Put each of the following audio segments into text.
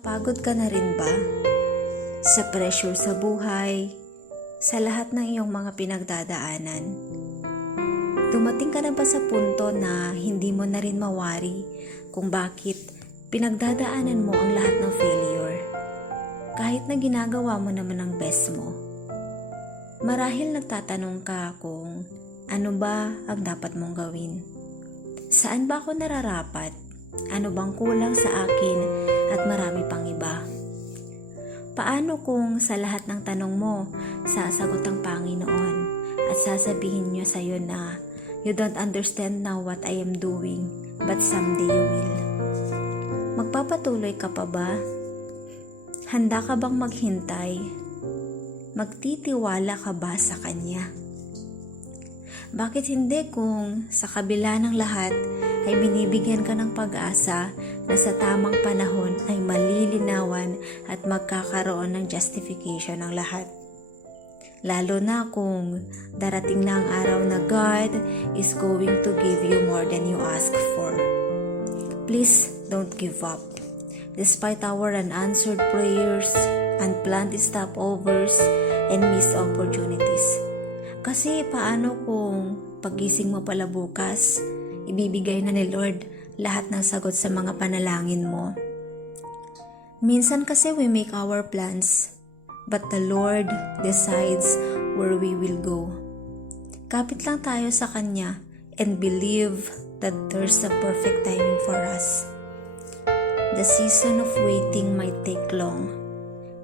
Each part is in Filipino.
Napapagod ka na rin ba? Sa pressure sa buhay, sa lahat ng iyong mga pinagdadaanan? Dumating ka na ba sa punto na hindi mo na rin mawari kung bakit pinagdadaanan mo ang lahat ng failure? Kahit na ginagawa mo naman ang best mo. Marahil nagtatanong ka kung ano ba ang dapat mong gawin? Saan ba ako nararapat? Ano bang kulang sa akin at marami pang iba? Paano kung sa lahat ng tanong mo, sasagot ang Panginoon at sasabihin niya sa iyo na you don't understand now what I am doing, but someday you will. Magpapatuloy ka pa ba? Handa ka bang maghintay? Magtitiwala ka ba sa Kanya? Bakit hindi kung sa kabila ng lahat ay binibigyan ka ng pag-asa na sa tamang panahon ay malilinawan at magkakaroon ng justification ng lahat? Lalo na kung darating na ang araw na God is going to give you more than you ask for. Please don't give up. Despite our unanswered prayers, unplanned stopovers, and missed opportunities. Kasi paano kung pagising mo pala bukas, ibibigay na ni Lord lahat ng sagot sa mga panalangin mo? Minsan kasi we make our plans, but the Lord decides where we will go. Kapit lang tayo sa Kanya and believe that there's a perfect timing for us. The season of waiting might take long,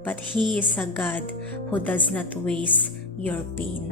but He is a God who does not waste your pain.